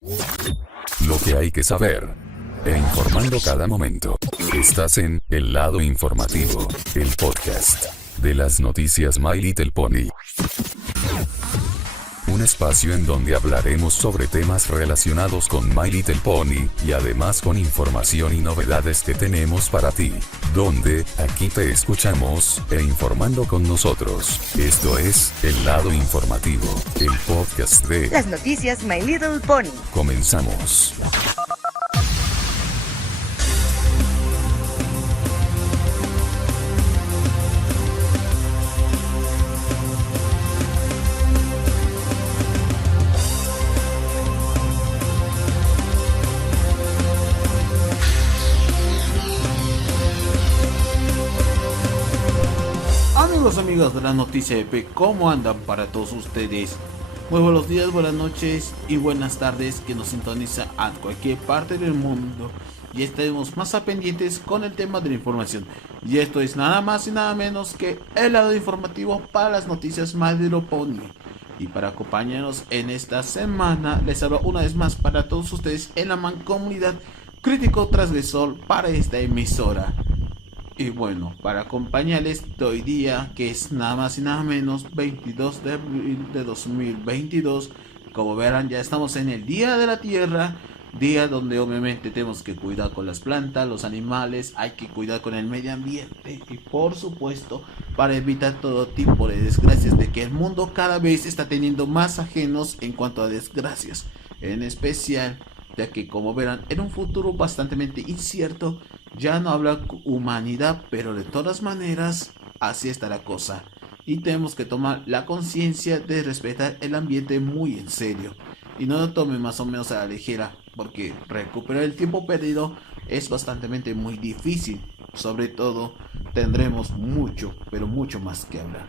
Lo que hay que saber. E informando cada momento. Estás en El Lado Informativo, el podcast de las noticias My Little Pony. Un espacio en donde hablaremos sobre temas relacionados con My Little Pony y además con información y novedades que tenemos para ti. Donde, aquí te escuchamos, e informando con nosotros. Esto es El Lado Informativo, el podcast de las noticias My Little Pony. Comenzamos. Amigos de la noticia EP, ¿cómo andan para todos ustedes? Muy buenos días, buenas noches y buenas tardes que nos sintoniza a cualquier parte del mundo. Y estaremos más a pendientes con el tema de la información. Y esto es nada más y nada menos que el lado informativo para las noticias My Little Pony. Y para acompañarnos en esta semana, les hablo una vez más para todos ustedes en la mancomunidad crítico transgresor para esta emisora. Y bueno, para acompañarles de hoy día, que es nada más y nada menos 22 de abril de 2022, como verán ya estamos en el Día de la Tierra, día donde obviamente tenemos que cuidar con las plantas, los animales, hay que cuidar con el medio ambiente y por supuesto para evitar todo tipo de desgracias, de que el mundo cada vez está teniendo más ajenos en cuanto a desgracias, en especial ya que como verán en un futuro bastante incierto ya no habrá humanidad, pero de todas maneras así está la cosa y tenemos que tomar la conciencia de respetar el ambiente muy en serio y no lo tome más o menos a la ligera, porque recuperar el tiempo perdido es bastante muy difícil. Sobre todo tendremos mucho, pero mucho más que hablar.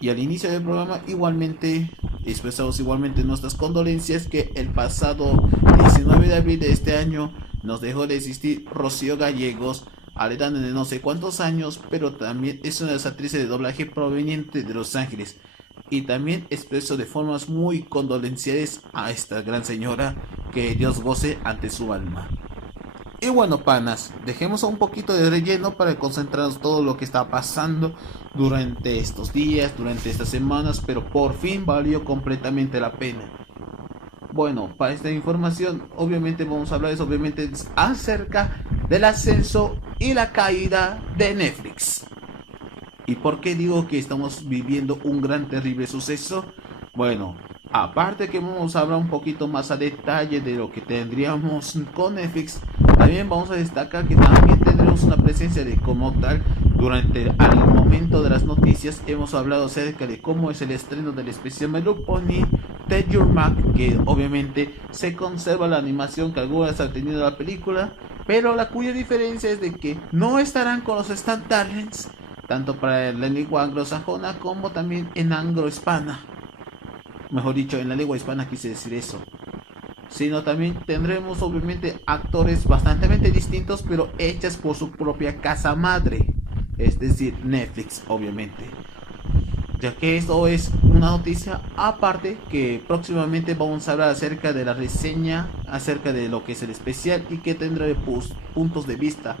Y al inicio del programa igualmente expresamos nuestras condolencias que el pasado 19 de abril de este año nos dejó de existir Rocío Gallegos, a la edad de no sé cuántos años, pero también es una de las actrices de doblaje proveniente de Los Ángeles. Y también expreso de formas muy condolenciales a esta gran señora, que Dios goce ante su alma. Y bueno, panas, dejemos un poquito de relleno para concentrarnos todo lo que está pasando durante estos días, durante estas semanas, pero por fin valió completamente la pena. Bueno, para esta información obviamente vamos a hablar acerca del ascenso y la caída de Netflix. ¿Y por qué digo que estamos viviendo un gran terrible suceso? Bueno, aparte que vamos a hablar un poquito más a detalle de lo que tendríamos con Netflix, también vamos a destacar que también tendremos una presencia de como tal. Durante el momento de las noticias hemos hablado acerca de cómo es el estreno del especial My Little Pony Ted Your Mac, que obviamente se conserva la animación que algunas han tenido la película, pero la cuya diferencia es de que no estarán con los stand talents, tanto para la lengua anglosajona como también en anglo-hispana. Mejor dicho, en la lengua hispana quise decir eso. Sino también tendremos obviamente actores bastante distintos, pero hechas por su propia casa madre, es decir, Netflix obviamente. Ya que esto es una noticia aparte, que próximamente vamos a hablar acerca de la reseña, acerca de lo que es el especial y que tendrá puntos de vista,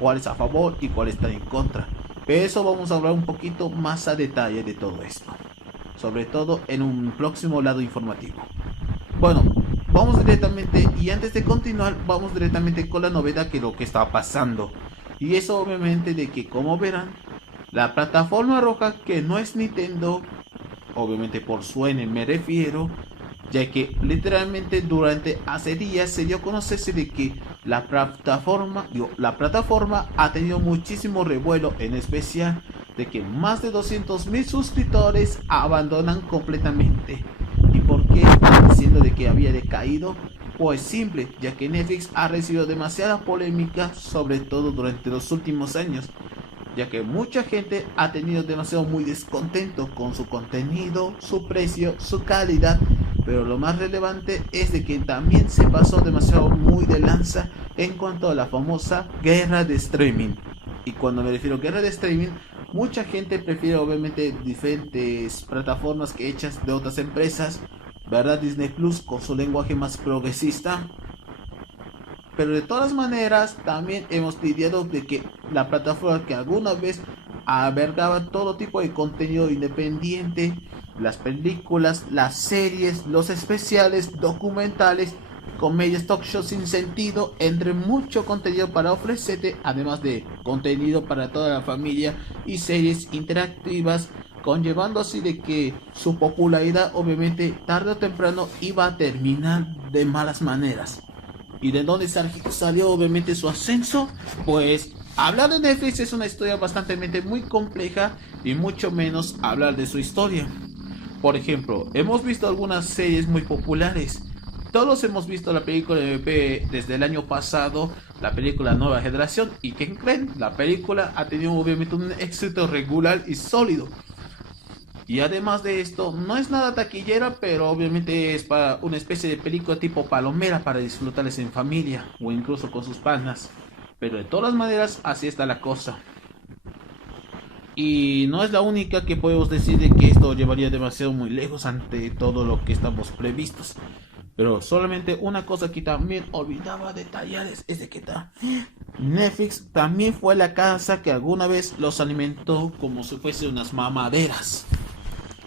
cuáles a favor y cuáles están en contra. Pero eso vamos a hablar un poquito más a detalle de todo esto, sobre todo en un próximo lado informativo. Bueno, vamos directamente, y antes de continuar, vamos directamente con la novedad que lo que está pasando. Y eso obviamente de que, como verán, la plataforma roja, que no es Nintendo, obviamente por su N me refiero, ya que literalmente durante hace días se dio a conocerse de que la plataforma ha tenido muchísimo revuelo, en especial de que más de 200.000 suscriptores abandonan completamente. ¿Y por qué están diciendo de que había decaído? Pues simple, ya que Netflix ha recibido demasiada polémica, sobre todo durante los últimos años, ya que mucha gente ha tenido demasiado muy descontento con su contenido, su precio, su calidad, pero lo más relevante es de que también se pasó demasiado muy de lanza en cuanto a la famosa guerra de streaming. Y cuando me refiero a guerra de streaming, mucha gente prefiere obviamente diferentes plataformas que hechas de otras empresas, ¿verdad? Disney Plus con su lenguaje más progresista. Pero de todas maneras también hemos lidiado de que la plataforma que alguna vez albergaba todo tipo de contenido independiente, las películas, las series, los especiales, documentales, comedias, talk shows sin sentido, entre mucho contenido para ofrecerte, además de contenido para toda la familia y series interactivas, conllevando así de que su popularidad obviamente tarde o temprano iba a terminar de malas maneras. ¿Y de dónde salió obviamente su ascenso? Pues hablar de Netflix es una historia bastante muy compleja y mucho menos hablar de su historia. Por ejemplo, hemos visto algunas series muy populares. Todos hemos visto la película de MVP desde el año pasado, la película Nueva Generación. ¿Y qué creen? La película ha tenido obviamente un éxito regular y sólido. Y además de esto, no es nada taquillera, pero obviamente es para una especie de película tipo palomera para disfrutarles en familia o incluso con sus panas. Pero de todas maneras, así está la cosa. Y no es la única que podemos decir de que esto llevaría demasiado muy lejos ante todo lo que estamos previstos. Pero solamente una cosa que también olvidaba detallar es de que Netflix también fue la casa que alguna vez los alimentó como si fuesen unas mamaderas.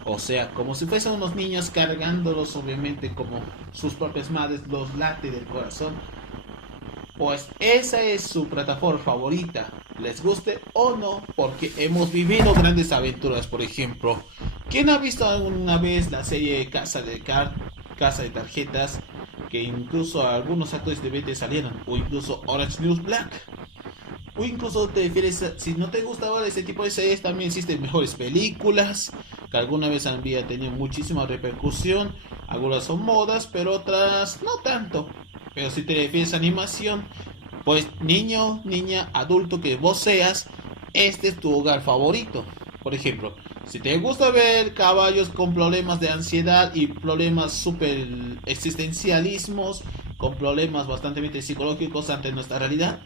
O sea, como si fuesen unos niños cargándolos obviamente como sus propias madres los late del corazón. Pues esa es su plataforma favorita, les guste o no, porque hemos vivido grandes aventuras. Por ejemplo, ¿quién ha visto alguna vez la serie Casa de Tarjetas? Que incluso algunos actores de BT salieron, o incluso Orange News Black. O incluso te refieres si no te gustaba ese tipo de series, también existen mejores películas que alguna vez había tenido muchísima repercusión. Algunas son modas, pero otras no tanto. Pero si te refieres a animación, pues niño, niña, adulto que vos seas, este es tu hogar favorito. Por ejemplo, si te gusta ver caballos con problemas de ansiedad y problemas super existencialismos, con problemas bastante psicológicos ante nuestra realidad,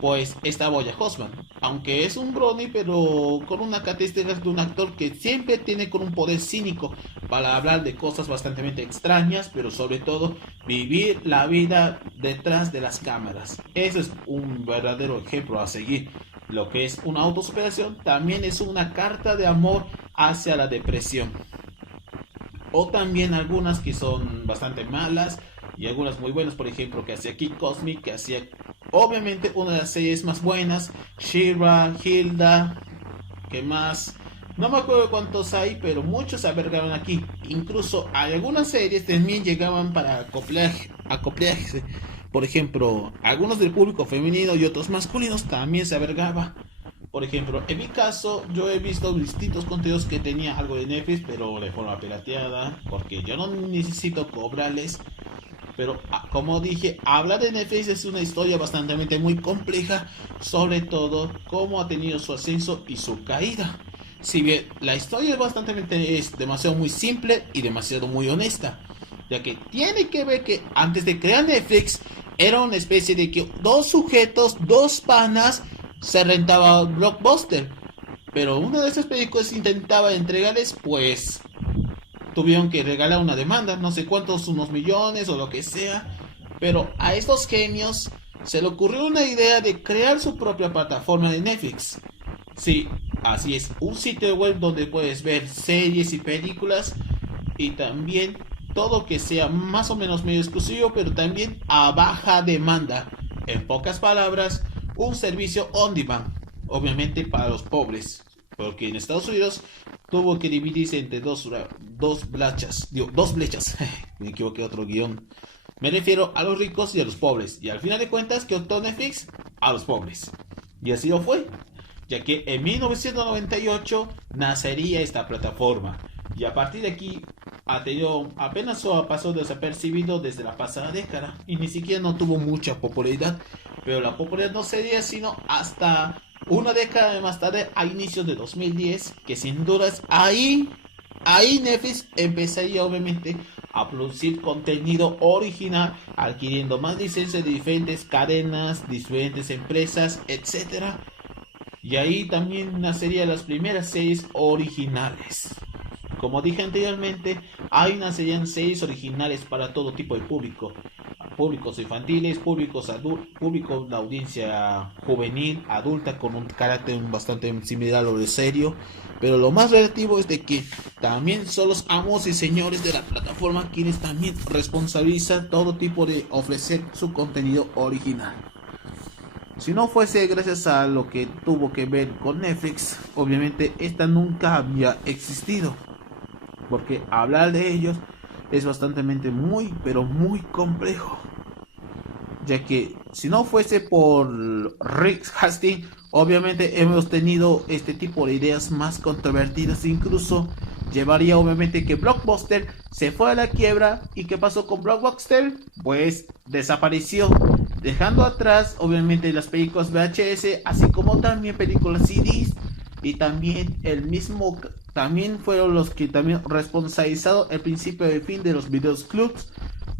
pues está BoJack Horseman, aunque es un brony, pero con una característica de un actor que siempre tiene con un poder cínico para hablar de cosas bastante extrañas, pero sobre todo vivir la vida detrás de las cámaras. Ese es un verdadero ejemplo a seguir. Lo que es una autosuperación también es una carta de amor hacia la depresión. O también algunas que son bastante malas y algunas muy buenas, por ejemplo, que hacía Kid Cosmic, que hacía obviamente una de las series más buenas, She-Ra, Hilda, que más, no me acuerdo cuántos hay, pero muchos se albergaron aquí. Incluso algunas series también llegaban para acoplarse. Por ejemplo, algunos del público femenino y otros masculinos también se albergaba. Por ejemplo, en mi caso, yo he visto distintos contenidos que tenía algo de Netflix, pero de forma pirateada, porque yo no necesito cobrarles. Pero como dije, hablar de Netflix es una historia bastante muy compleja, sobre todo cómo ha tenido su ascenso y su caída. Si bien la historia es demasiado muy simple y demasiado muy honesta, ya que tiene que ver que antes de crear Netflix era una especie de que dos sujetos, dos panas, se rentaba Blockbuster, pero una de esas películas intentaba entregarles, pues tuvieron que regalar una demanda, no sé cuántos, unos millones o lo que sea. Pero a estos genios se le ocurrió una idea de crear su propia plataforma de Netflix. Sí, así es, un sitio web donde puedes ver series y películas y también todo que sea más o menos medio exclusivo, pero también a baja demanda. En pocas palabras, un servicio on demand, obviamente para los pobres, porque en Estados Unidos tuvo que dividirse entre dos flechas. Me equivoqué, otro guión. Me refiero a los ricos y a los pobres. Y al final de cuentas, ¿qué optó Netflix? A los pobres. Y así lo fue, ya que en 1998 nacería esta plataforma. Y a partir de aquí apenas pasó desapercibido desde la pasada década. Y ni siquiera no tuvo mucha popularidad. Pero la popularidad no sería sino hasta una década más tarde, a inicios de 2010, que sin dudas ahí Netflix empezaría obviamente a producir contenido original, adquiriendo más licencias de diferentes cadenas, diferentes empresas, etc. Y ahí también nacerían las primeras series originales, como dije anteriormente, hay una serie de series originales para todo tipo de público. Públicos infantiles, públicos adultos, público de audiencia juvenil, adulta, con un carácter bastante similar a lo de serio. Pero lo más relativo es de que también son los amos y señores de la plataforma quienes también responsabilizan todo tipo de ofrecer su contenido original. Si no fuese gracias a lo que tuvo que ver con Netflix, obviamente esta nunca había existido. Porque hablar de ellos es bastante muy, pero muy complejo. Ya que si no fuese por Rick Hastings, obviamente hemos tenido este tipo de ideas más controvertidas. Incluso llevaría obviamente que Blockbuster se fue a la quiebra. ¿Y qué pasó con Blockbuster? Pues desapareció, dejando atrás obviamente las películas VHS, así como también películas CDs. Y también también fueron los que también responsabilizaron el principio y fin de los videoclubs.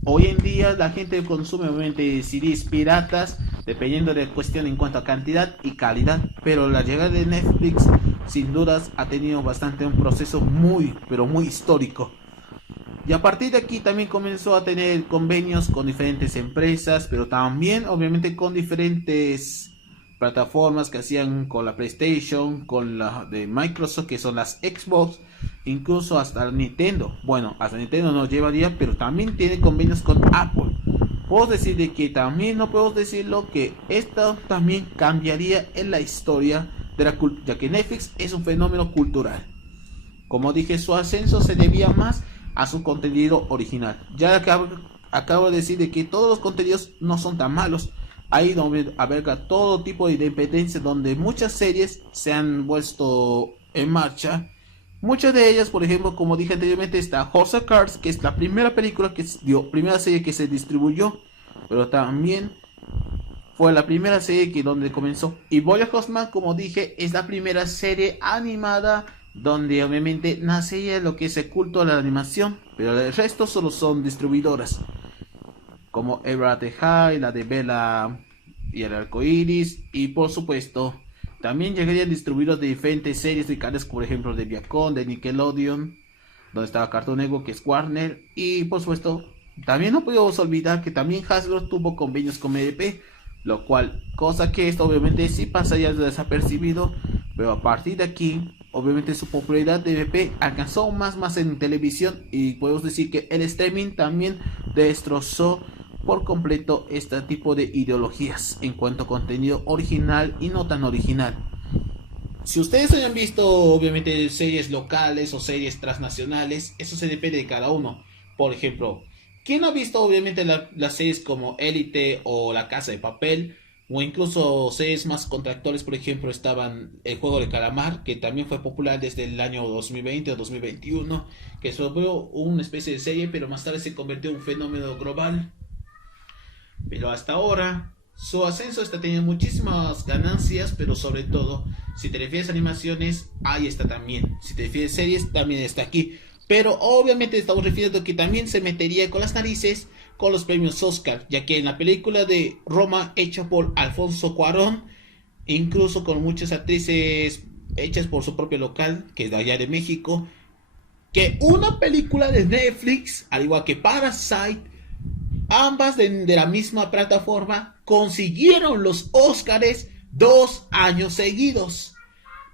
Hoy en día la gente consume obviamente CDs piratas, dependiendo de cuestión en cuanto a cantidad y calidad. Pero la llegada de Netflix sin dudas ha tenido bastante un proceso muy, pero muy histórico. Y a partir de aquí también comenzó a tener convenios con diferentes empresas, pero también obviamente con diferentes plataformas que hacían con la PlayStation, con la de Microsoft, que son las Xbox, incluso hasta Nintendo. Bueno, hasta Nintendo no llevaría, pero también tiene convenios con Apple. Puedo decir de que también no puedo decirlo que esto también cambiaría en la historia de la cultura, ya que Netflix es un fenómeno cultural. Como dije, su ascenso se debía más a su contenido original. Ya acabo de decir de que todos los contenidos no son tan malos. Ahí donde alberga todo tipo de independencia, donde muchas series se han puesto en marcha. Muchas de ellas, por ejemplo, como dije anteriormente, está House of Cards, que es la primera primera serie que se distribuyó, pero también fue la primera serie donde comenzó. Y BoJack Horseman, como dije, es la primera serie animada donde obviamente nace ya lo que es el culto a la animación, pero el resto solo son distribuidoras, como Ever the High, la de Bella y el Arco Iris, y por supuesto también llegarían distribuidos de diferentes series de canales, por ejemplo de Viacom, de Nickelodeon, donde estaba Cartoon Network, que es Warner, y por supuesto también no podemos olvidar que también Hasbro tuvo convenios con MDP, lo cual, cosa que esto obviamente sí pasaría desapercibido, pero a partir de aquí obviamente su popularidad de MDP alcanzó más en televisión, y podemos decir que el streaming también destrozó por completo este tipo de ideologías en cuanto a contenido original y no tan original. Si ustedes hayan visto obviamente series locales o series transnacionales, eso se depende de cada uno. Por ejemplo, ¿quién ha visto obviamente las series como Élite o La Casa de Papel? O incluso series más contractores, por ejemplo, estaban El Juego de Calamar, que también fue popular desde el año 2020 o 2021, que se volvió una especie de serie, pero más tarde se convirtió en un fenómeno global. Pero hasta ahora su ascenso está teniendo muchísimas ganancias, pero sobre todo, si te refieres a animaciones, ahí está también. Si te refieres a series, también está aquí. Pero obviamente estamos refiriendo que también se metería con las narices con los premios Oscar, ya que en la película de Roma, hecha por Alfonso Cuarón, incluso con muchas actrices hechas por su propio local, que es de allá de México, que una película de Netflix, al igual que Parasite, ambas de la misma plataforma, consiguieron los Óscares 2 años seguidos.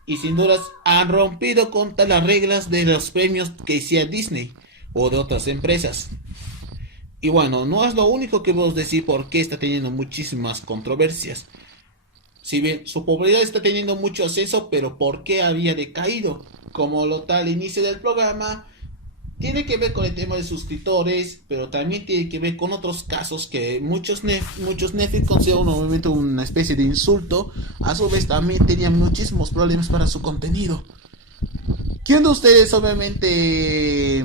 Y sin dudas han rompido contra las reglas de los premios que hacía Disney o de otras empresas. Y bueno, no es lo único que podemos decir porque está teniendo muchísimas controversias. Si bien su popularidad está teniendo mucho acceso, pero ¿por qué había decaído? Como lo tal inicio del programa, tiene que ver con el tema de suscriptores, pero también tiene que ver con otros casos que muchos Netflix consideran obviamente una especie de insulto. A su vez también tenían muchísimos problemas para su contenido. ¿Quién de ustedes obviamente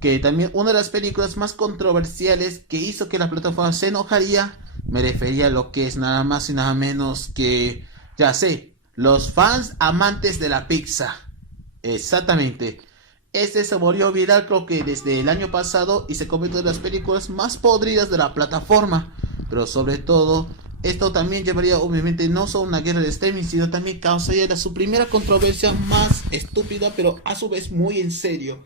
que también una de las películas más controversiales que hizo que la plataforma se enojaría? Me refería a lo que es nada más y nada menos que, ya sé, los fans amantes de la pizza. Exactamente. Este se volvió viral creo que desde el año pasado y se convirtió en las películas más podridas de la plataforma. Pero sobre todo Esto también llevaría obviamente no solo una guerra de streaming, sino también causaría su primera controversia más estúpida, pero a su vez muy en serio.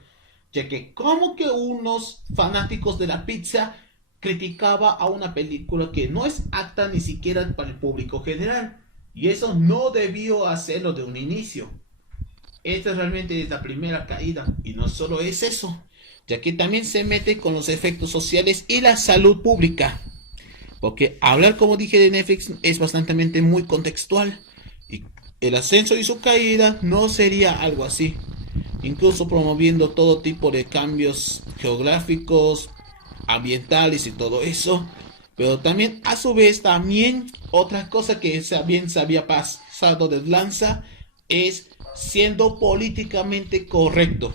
Ya que como que unos fanáticos de la pizza criticaba a una película que no es apta ni siquiera para el público general. Y eso no debió hacerlo de un inicio. Esta realmente es la primera caída. Y no solo es eso, ya que también se mete con los efectos sociales y la salud pública. Porque hablar, como dije, de Netflix es bastante muy contextual. Y el ascenso y su caída no sería algo así. Incluso promoviendo todo tipo de cambios geográficos, ambientales y todo eso. Pero también, a su vez, también otra cosa que también se había pasado de lanza es siendo políticamente correcto.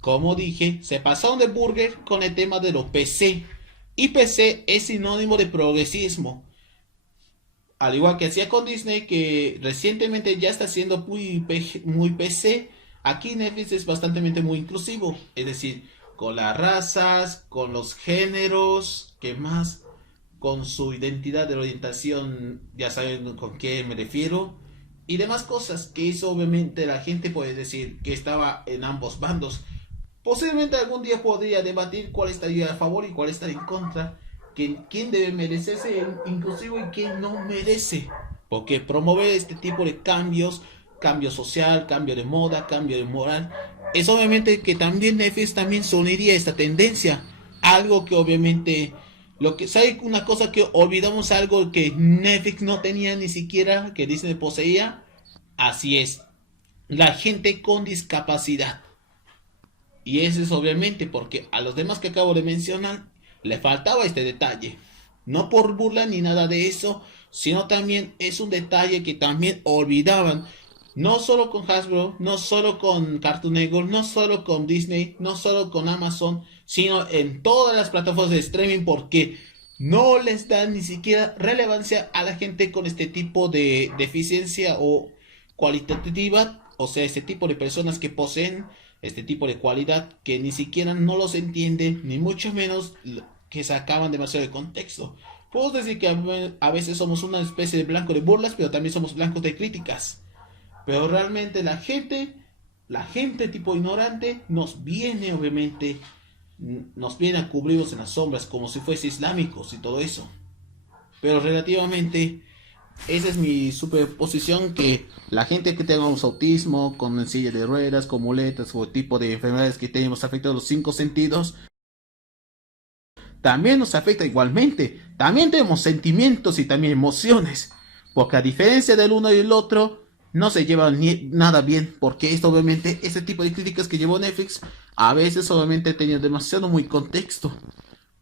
Como dije, se pasaron de burger con el tema de los PC. Y PC es sinónimo de progresismo. Al igual que hacía con Disney, que recientemente ya está siendo muy PC. Aquí Netflix es bastante muy inclusivo. Es decir, con las razas, con los géneros, ¿qué más? Con su identidad de orientación, ya saben con qué me refiero. Y demás cosas que hizo obviamente la gente puede decir que estaba en ambos bandos. Posiblemente algún día podría debatir cuál estaría a favor y cuál estaría en contra. Quién debe merecerse inclusivo y quién no merece. Porque promover este tipo de cambios, cambio social, cambio de moda, cambio de moral, es obviamente que también Netflix también se uniría a esta tendencia. Algo que obviamente, ¿sabe una cosa que olvidamos? Algo que Netflix no tenía ni siquiera, que Disney poseía. Así es, la gente con discapacidad. Y eso es obviamente porque a los demás que acabo de mencionar le faltaba este detalle. No por burla ni nada de eso, sino también es un detalle que también olvidaban. No solo con Hasbro, no solo con Cartoon Network, no solo con Disney, no solo con Amazon, sino en todas las plataformas de streaming, porque no les dan ni siquiera relevancia a la gente con este tipo de deficiencia o cualitativa, o sea, este tipo de personas que poseen este tipo de cualidad que ni siquiera no los entienden, ni mucho menos que sacaban demasiado de contexto. Puedo decir que a veces somos una especie de blanco de burlas, pero también somos blancos de críticas. Pero realmente la gente tipo ignorante nos viene obviamente, nos viene a cubrirnos en las sombras como si fuese islámicos y todo eso. Pero relativamente esa es mi superposición, que la gente que tengamos autismo, con silla de ruedas, con muletas o tipo de enfermedades que tenemos afectados los 5 sentidos, también nos afecta igualmente. También tenemos sentimientos y también emociones. Porque a diferencia del uno y el otro, no se lleva nada bien. Porque esto obviamente, este tipo de críticas que llevó Netflix, a veces obviamente tenía demasiado muy contexto.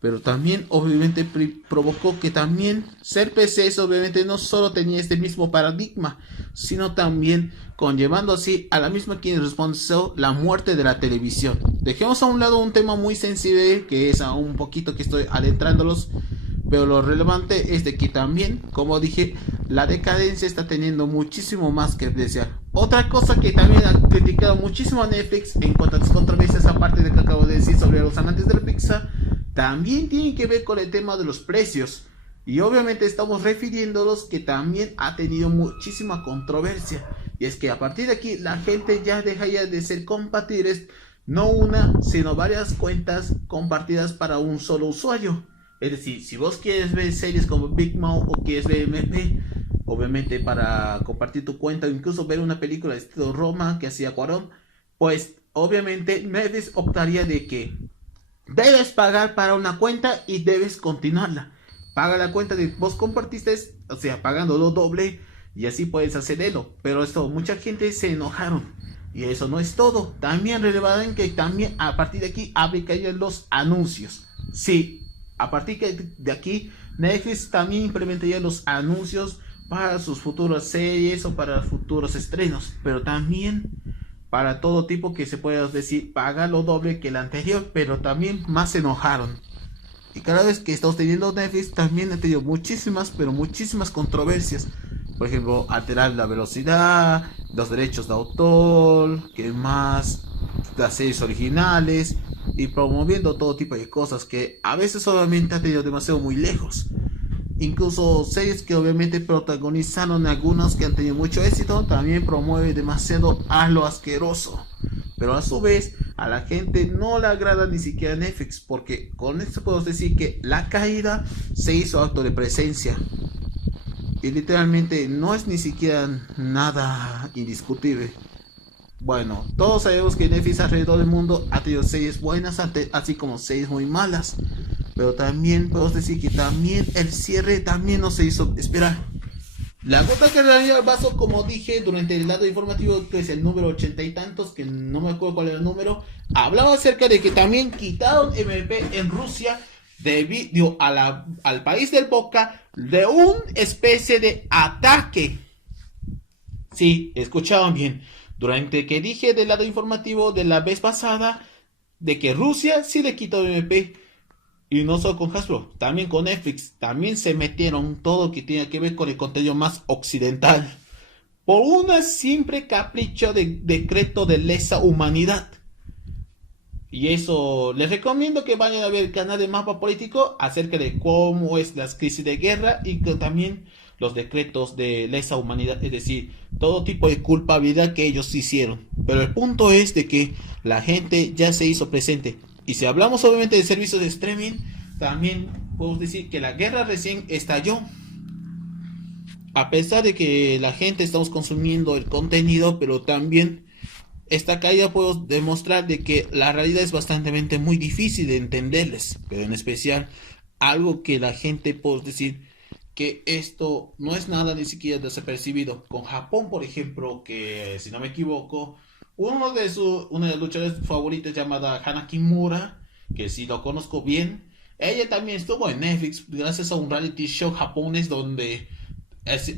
Pero también obviamente provocó que también ser PCs obviamente no solo tenía este mismo paradigma, sino también conllevando así a la misma quien respondió la muerte de la televisión. Dejemos a un lado un tema muy sensible, que es a un poquito que estoy adentrándolos, pero lo relevante es de que también, como dije, la decadencia está teniendo muchísimo más que desear. Otra cosa que también ha criticado muchísimo a Netflix en cuanto a las controversias, aparte de que acabo de decir sobre los amantes de la pizza, también tiene que ver con el tema de los precios. Y obviamente estamos refiriéndonos que también ha tenido muchísima controversia. Y es que a partir de aquí la gente ya deja ya de ser compatibles, no una, sino varias cuentas compartidas para un solo usuario. Es decir, si vos quieres ver series como Big Mouth o quieres ver MP, obviamente para compartir tu cuenta o incluso ver una película de estilo Roma que hacía Cuarón, pues obviamente Netflix optaría de que debes pagar para una cuenta y debes continuarla. Paga la cuenta que vos compartiste, o sea, pagando lo doble, y así puedes accederlo. Pero esto, mucha gente se enojaron. Y eso no es todo. También relevaron que también a partir de aquí aplicarían los anuncios. Sí, a partir de aquí Netflix también implementaría los anuncios para sus futuras series o para futuros estrenos. Pero también para todo tipo que se pueda decir, paga lo doble que el anterior, pero también más se enojaron. Y cada vez que estamos teniendo Netflix, también ha tenido muchísimas, pero muchísimas controversias. Por ejemplo, alterar la velocidad, los derechos de autor, que más, las series originales, y promoviendo todo tipo de cosas que a veces solamente ha tenido demasiado muy lejos. incluso series que obviamente protagonizaron algunos que han tenido mucho éxito, también promueve demasiado a lo asqueroso. Pero a su vez, a la gente no le agrada ni siquiera Netflix, porque con esto podemos decir que la caída se hizo acto de presencia. Y literalmente no es ni siquiera nada indiscutible. Bueno, todos sabemos que Netflix alrededor del mundo ha tenido series buenas, así como series muy malas. Pero también podemos decir que también el cierre también no se hizo esperar. La gota que derramó el vaso, como dije durante el lado informativo, que es el número 80 y tantos, que no me acuerdo cuál era el número, hablaba acerca de que también quitaron MVP en Rusia debido al país del Boca de una especie de ataque. Sí, escuchaban bien. Durante que dije del lado informativo de la vez pasada, de que Rusia sí le quitó MVP. Y no solo con Hasbro, también con Netflix, también se metieron todo que tiene que ver con el contenido más occidental. Por un simple capricho de decreto de lesa humanidad. Y eso, les recomiendo que vayan a ver el canal de Mapa Político acerca de cómo es las crisis de guerra y que también los decretos de lesa humanidad, es decir, todo tipo de culpabilidad que ellos hicieron. Pero el punto es de que la gente ya se hizo presente. Y si hablamos obviamente de servicios de streaming, también podemos decir que la guerra recién estalló. A pesar de que la gente estamos consumiendo el contenido, pero también esta caída podemos demostrar de que la realidad es bastante muy difícil de entenderles. Pero en especial, algo que la gente podemos decir que esto no es nada ni siquiera desapercibido. Con Japón, por ejemplo, que si no me equivoco, una de las luchadoras favoritas llamada Hana Kimura, que si lo conozco bien, ella también estuvo en Netflix gracias a un reality show japonés donde,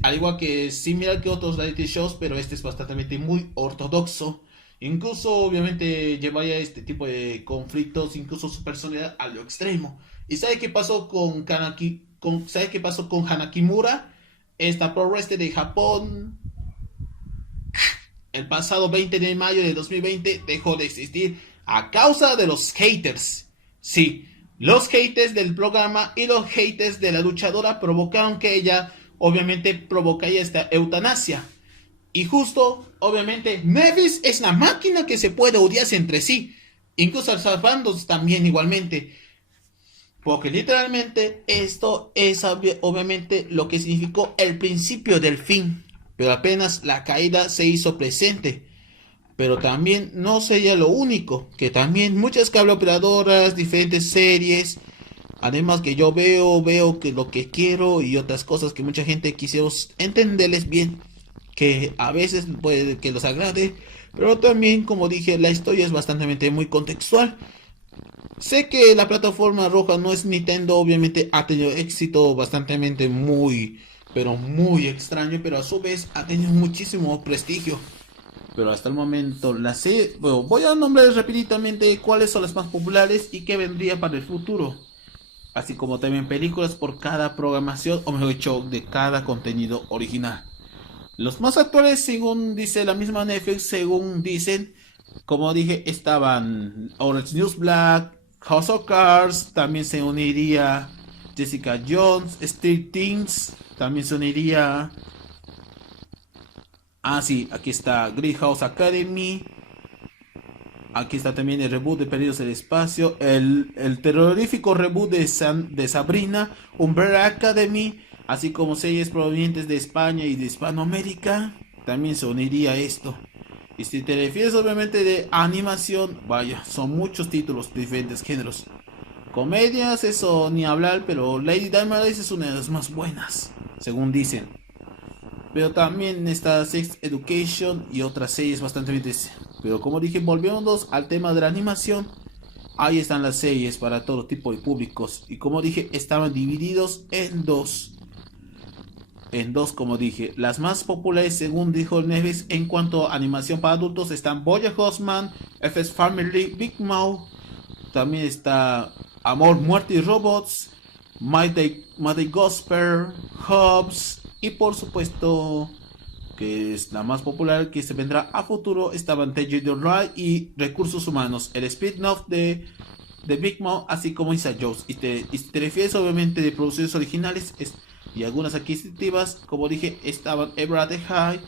al igual que similar que otros reality shows, pero este es bastante muy ortodoxo. Incluso obviamente llevaría este tipo de conflictos, incluso su personalidad a lo extremo. ¿Y sabe qué pasó ¿sabe qué pasó con Hana Kimura? Esta pro wrestler de Japón. El pasado 20 de mayo de 2020 dejó de existir a causa de los haters. Sí, los haters del programa y los haters de la luchadora provocaron que ella obviamente provocaría esta eutanasia. Y justo, obviamente, Netflix es una máquina que se puede odiarse entre sí. Incluso a los bandos también igualmente. Porque literalmente esto es obviamente lo que significó el principio del fin. Pero apenas la caída se hizo presente. Pero también no sería lo único, que también muchas cableoperadoras, diferentes series, además que yo veo que lo que quiero y otras cosas que mucha gente quisiera entenderles bien, que a veces puede que los agrade, pero también, como dije, la historia es bastante muy contextual. Sé que la plataforma roja no es Nintendo, obviamente ha tenido éxito bastante muy, pero muy extraño, pero a su vez ha tenido muchísimo prestigio. Pero hasta el momento la serie, bueno, voy a nombrar rápidamente cuáles son las más populares y qué vendría para el futuro. Así como también películas por cada programación, o mejor dicho, de cada contenido original. Los más actuales, según dice la misma Netflix, según dicen, como dije, estaban Orange News Black, House of Cards, también se uniría Jessica Jones, Street Things, también se uniría... Ah, sí, aquí está Greenhouse Academy. Aquí está también el reboot de Perdidos del Espacio. El terrorífico reboot de Sabrina, Umbrella Academy. Así como series provenientes de España y de Hispanoamérica. También se uniría a esto. Y si te refieres obviamente de animación, vaya, son muchos títulos de diferentes géneros. Comedias, eso ni hablar, pero Lady Dynamite es una de las más buenas, según dicen. Pero también está Sex Education y otras series bastante bien. Pero como dije, volviéndonos al tema de la animación, ahí están las series para todo tipo de públicos. Y como dije, estaban divididos en dos. Como dije, las más populares según dijo Neves en cuanto a animación para adultos están BoJack Horseman, FS Family, Big Mouth. También está Amor, Muerte y Robots, Mighty Gospel, Hobbs. Y por supuesto, que es la más popular que se vendrá a futuro, estaban TJ Ride y Recursos Humanos, el spin-off de Big Mouth, así como Inside Jokes. Y si te refieres obviamente de producciones originales, es y algunas adquisitivas, como dije, estaban Ever at the High,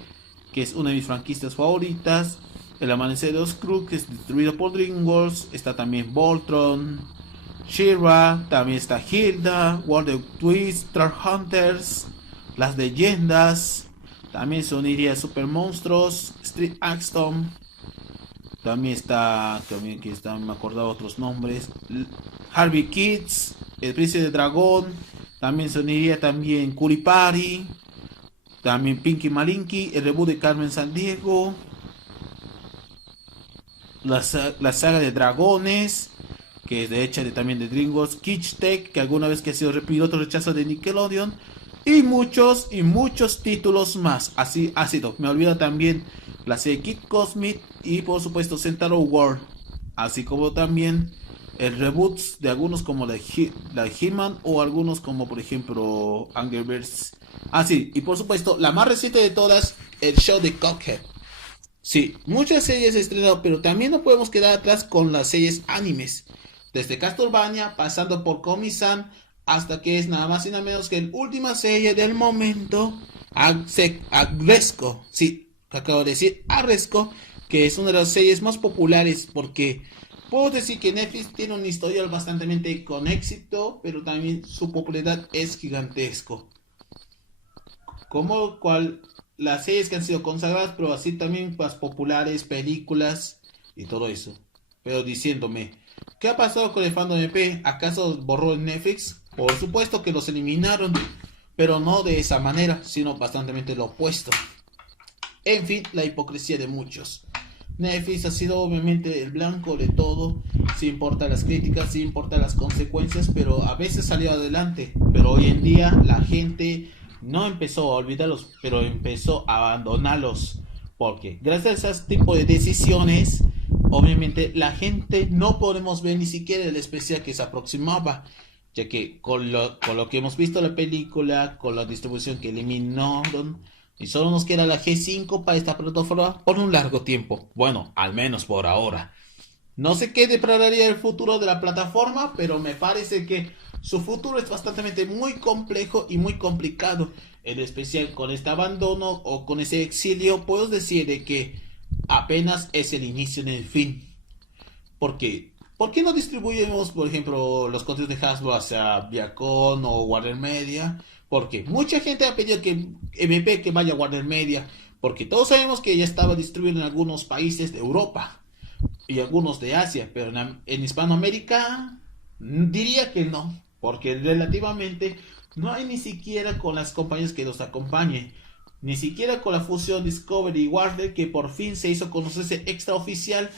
que es una de mis franquicias favoritas, El Amanecer de los Skrulls, que es distribuido por DreamWorks, está también Voltron, She-Ra, también está Hilda, World of Twist, Star Hunters, Las Leyendas, también se uniría Super Monstruos, Street Action, también me acordaba otros nombres, Harvey Kids, El Príncipe de Dragón, también se uniría también Kuripari, también Pinky Malinky, el reboot de Carmen Sandiego, la saga de Dragones, que es de hecha también de DreamWorks, Kitsch Tech, que alguna vez que ha sido piloto rechazo de Nickelodeon, y muchos títulos más. Así ha sido. Me olvido también la serie Kid Cosmic y por supuesto Centauro World, así como también el reboots de algunos como la He-Man o algunos como por ejemplo Angry Birds. Sí, y por supuesto la más reciente de todas, el show de Cockhead. Sí, muchas series se estrenado, pero también no podemos quedar atrás con las series animes. Desde Castlevania, pasando por Komi-san, hasta que es nada más y nada menos que la última serie del momento, Agresco. Sí, acabo de decir Agresco, que es una de las series más populares porque puedo decir que Netflix tiene un historial bastante con éxito, pero también su popularidad es gigantesco. Como cual las series que han sido consagradas, pero así también las populares, películas y todo eso. Pero diciéndome, ¿qué ha pasado con el fandom MP? ¿Acaso borró el Netflix? Por supuesto que los eliminaron, pero no de esa manera, sino bastante lo opuesto. En fin, la hipocresía de muchos. Netflix ha sido obviamente el blanco de todo, sin importar las críticas, sin importar las consecuencias, pero a veces salió adelante. Pero hoy en día la gente no empezó a olvidarlos, pero empezó a abandonarlos. Porque gracias a ese tipo de decisiones, obviamente la gente no podemos ver ni siquiera el especial que se aproximaba. Ya que con lo que hemos visto la película, con la distribución que eliminaron, y solo nos queda la G5 para esta plataforma por un largo tiempo. Bueno, al menos por ahora. No sé qué depararía el futuro de la plataforma, pero me parece que su futuro es bastante muy complejo y muy complicado. En especial con este abandono o con ese exilio, puedo decir de que apenas es el inicio en el fin. Porque, ¿por qué no distribuimos, por ejemplo, los contenidos de Hasbro hacia Viacom o Warner Media? Porque mucha gente ha pedido que MP que vaya a Warner Media, porque todos sabemos que ya estaba distribuido en algunos países de Europa y algunos de Asia, pero en Hispanoamérica diría que no, porque relativamente no hay ni siquiera con las compañías que nos acompañen, ni siquiera con la fusión Discovery y Warner que por fin se hizo conocerse extraoficial.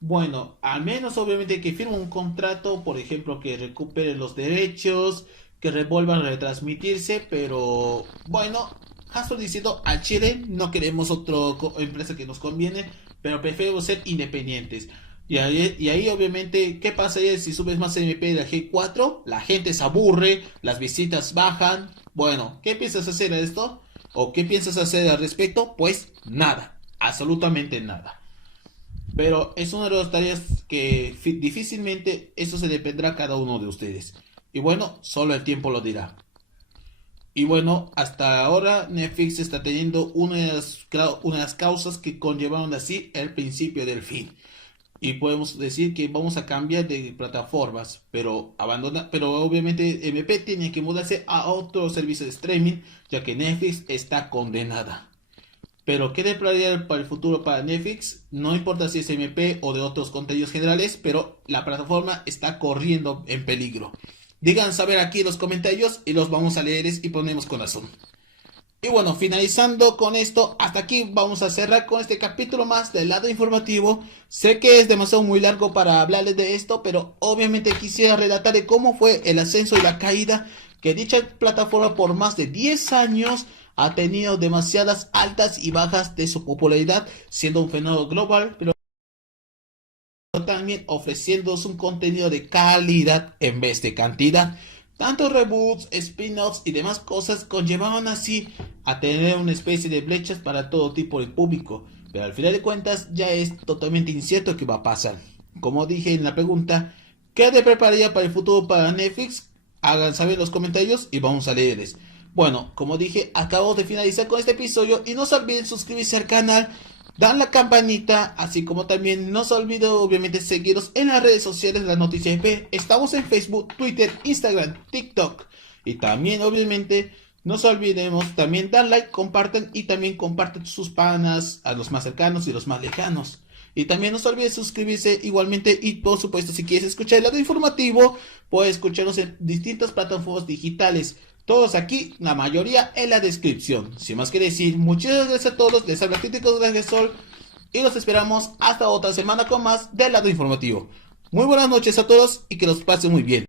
Bueno, al menos obviamente que firme un contrato, por ejemplo, que recupere los derechos, que revuelvan a retransmitirse, pero bueno, Hasbro diciendo al Chile no queremos otra empresa que nos conviene, pero preferimos ser independientes. Y ahí obviamente, ¿qué pasaría si subes más MP de la G4? La gente se aburre, las visitas bajan. Bueno, ¿qué piensas hacer a esto? ¿O qué piensas hacer al respecto? Pues nada, absolutamente nada. Pero es una de las tareas que difícilmente eso se dependerá a cada uno de ustedes. Y bueno, solo el tiempo lo dirá. Y bueno, hasta ahora Netflix está teniendo una de las causas que conllevaron así el principio del fin. Y podemos decir que vamos a cambiar de plataformas, pero obviamente MP tiene que mudarse a otro servicio de streaming, ya que Netflix está condenada. Pero ¿qué depararía para el futuro para Netflix? No importa si es MP o de otros contenidos generales, pero la plataforma está corriendo en peligro. Digan saber aquí en los comentarios y los vamos a leer y ponemos corazón. Y bueno, finalizando con esto, hasta aquí vamos a cerrar con este capítulo más del lado informativo. Sé que es demasiado muy largo para hablarles de esto, pero obviamente quisiera relatar de cómo fue el ascenso y la caída que dicha plataforma por más de 10 años ha tenido demasiadas altas y bajas de su popularidad, siendo un fenómeno global, pero también ofreciéndonos un contenido de calidad en vez de cantidad. Tantos reboots, spin-offs y demás cosas conllevaban así a tener una especie de brechas para todo tipo de público, pero al final de cuentas ya es totalmente incierto qué va a pasar. Como dije en la pregunta, ¿qué te prepararía para el futuro para Netflix? Hagan saber en los comentarios y vamos a leerles. Bueno, como dije, acabo de finalizar con este episodio y no se olviden suscribirse al canal, dar la campanita, así como también no se olviden obviamente seguirnos en las redes sociales de las noticias EP. Estamos en Facebook, Twitter, Instagram, TikTok y también obviamente no se olvidemos también dar like, compartan y también compartan sus panas a los más cercanos y los más lejanos. Y también no se olvide suscribirse igualmente y por supuesto si quieres escuchar el lado informativo puedes escucharnos en distintas plataformas digitales. Todos aquí, la mayoría en la descripción. Sin más que decir, muchas gracias a todos, les habla Críticos de Sol y los esperamos hasta otra semana con más del lado informativo. Muy buenas noches a todos y que los pasen muy bien.